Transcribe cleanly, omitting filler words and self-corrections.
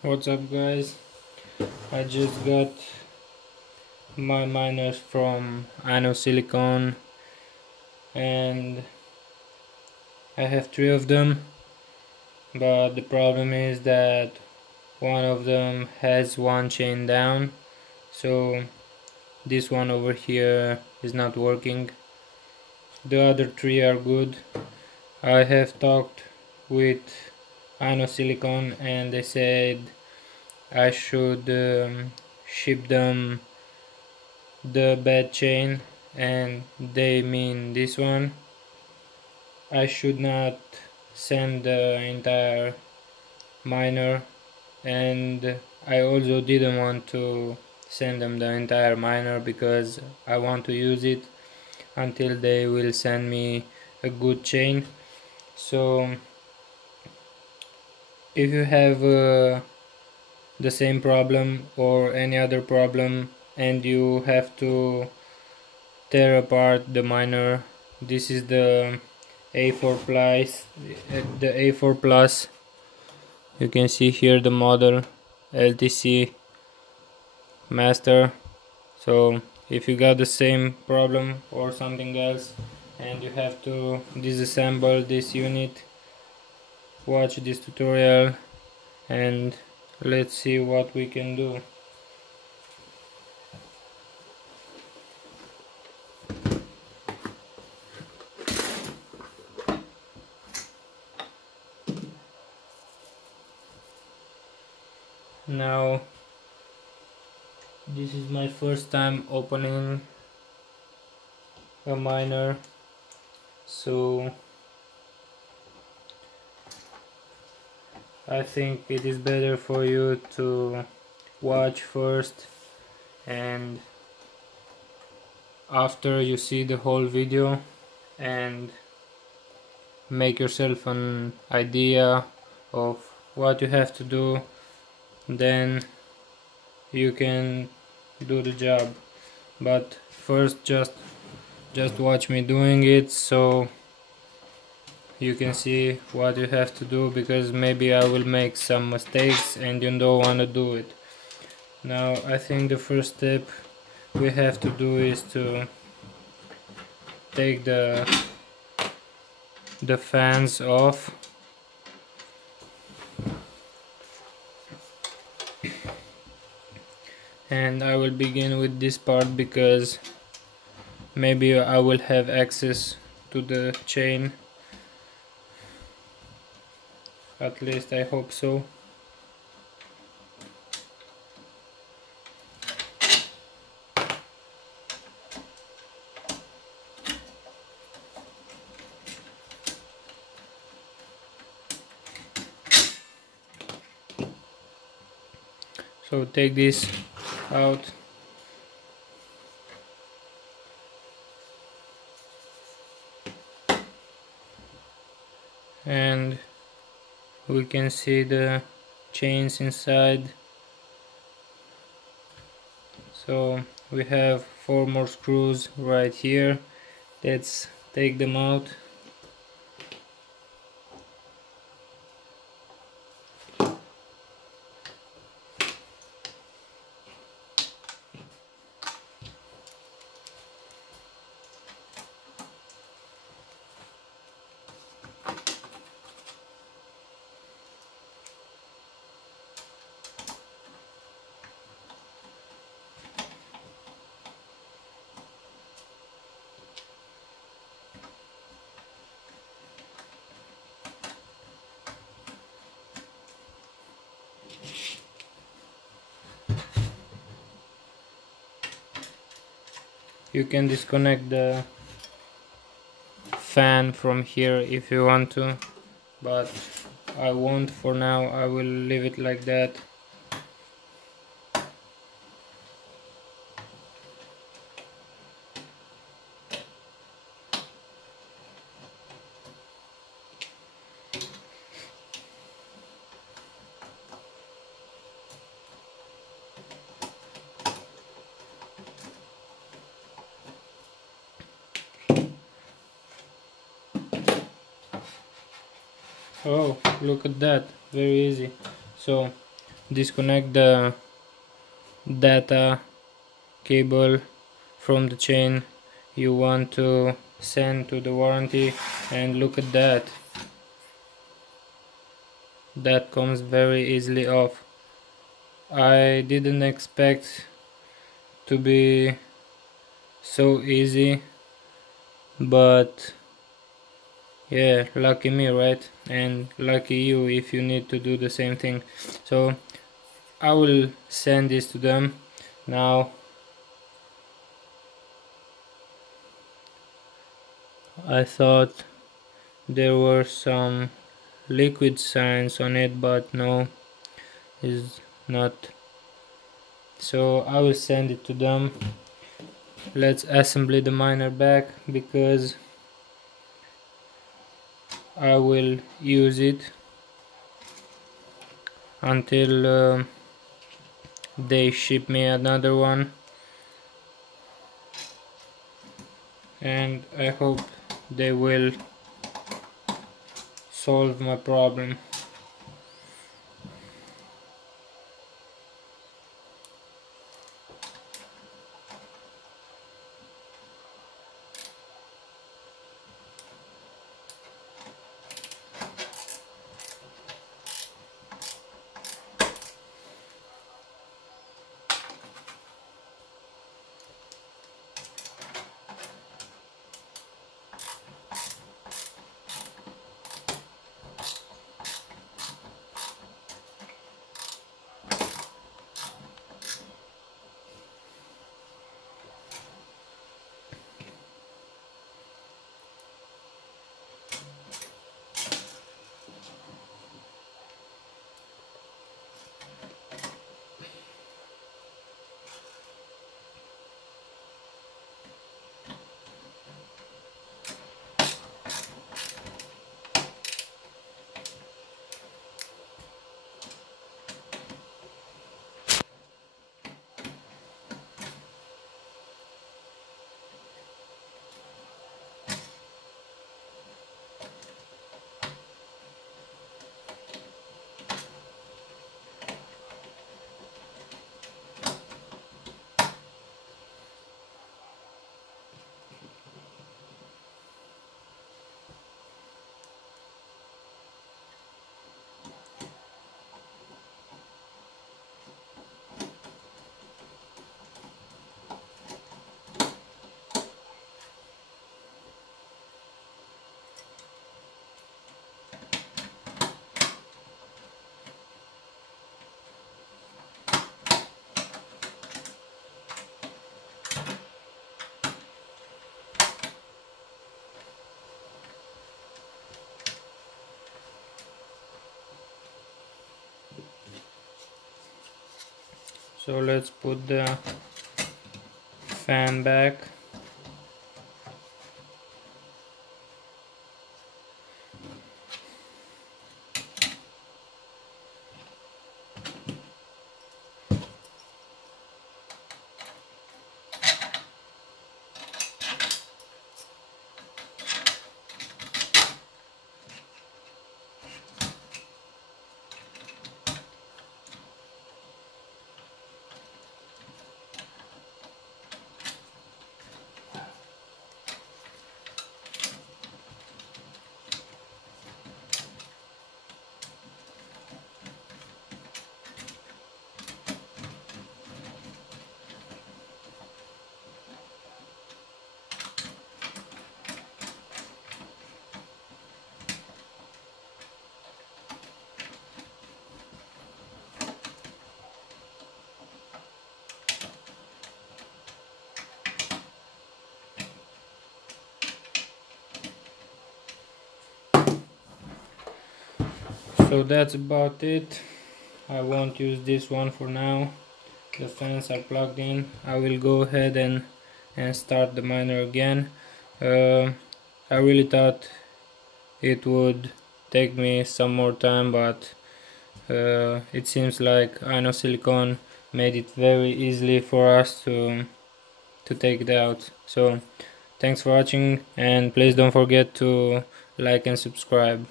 What's up, guys? I just got my miners from Innosilicon and I have three of them, but the problem is that one of them has one chain down, so this one over here is not working. The other three are good. I have talked with Innosilicon and they said I should ship them the bad chain, and they mean this one. I should not send the entire miner, and I also didn't want to send them the entire miner because I want to use it until they will send me a good chain. So if you have the same problem or any other problem and you have to tear apart the miner, this is the A4 Plus. You can see here the model LTCmaster. So if you got the same problem or something else and you have to disassemble this unit, watch this tutorial and let's see what we can do. Now this is my first time opening a miner, so I think it is better for you to watch first, and after you see the whole video and make yourself an idea of what you have to do, then you can do the job. But first just watch me doing it so you can see what you have to do, because maybe I will make some mistakes and you don't want to do it. Now I think the first step we have to do is to take the fans off. And I will begin with this part because maybe I will have access to the chain. At least I hope so. So take this out. And we can see the chains inside. So we have 4 more screws right here. Let's take them out. You can disconnect the fan from here if you want to, but I won't for now. I will leave it like that. Oh, look at that, very easy. So disconnect the data cable from the chain you want to send to the warranty, and look at that. That comes very easily off. I didn't expect to be so easy, but yeah, lucky me, right? And lucky you if you need to do the same thing. So I will send this to them now. I thought there were some liquid signs on it, but no, it's not. So I will send it to them. Let's assemble the miner back, because I will use it until they ship me another one, and I hope they will solve my problem. So let's put the fan back. So that's about it. I won't use this one for now. The fans are plugged in. I will go ahead and start the miner again. I really thought it would take me some more time, but it seems like Innosilicon made it very easily for us to take it out. So thanks for watching, and please don't forget to like and subscribe.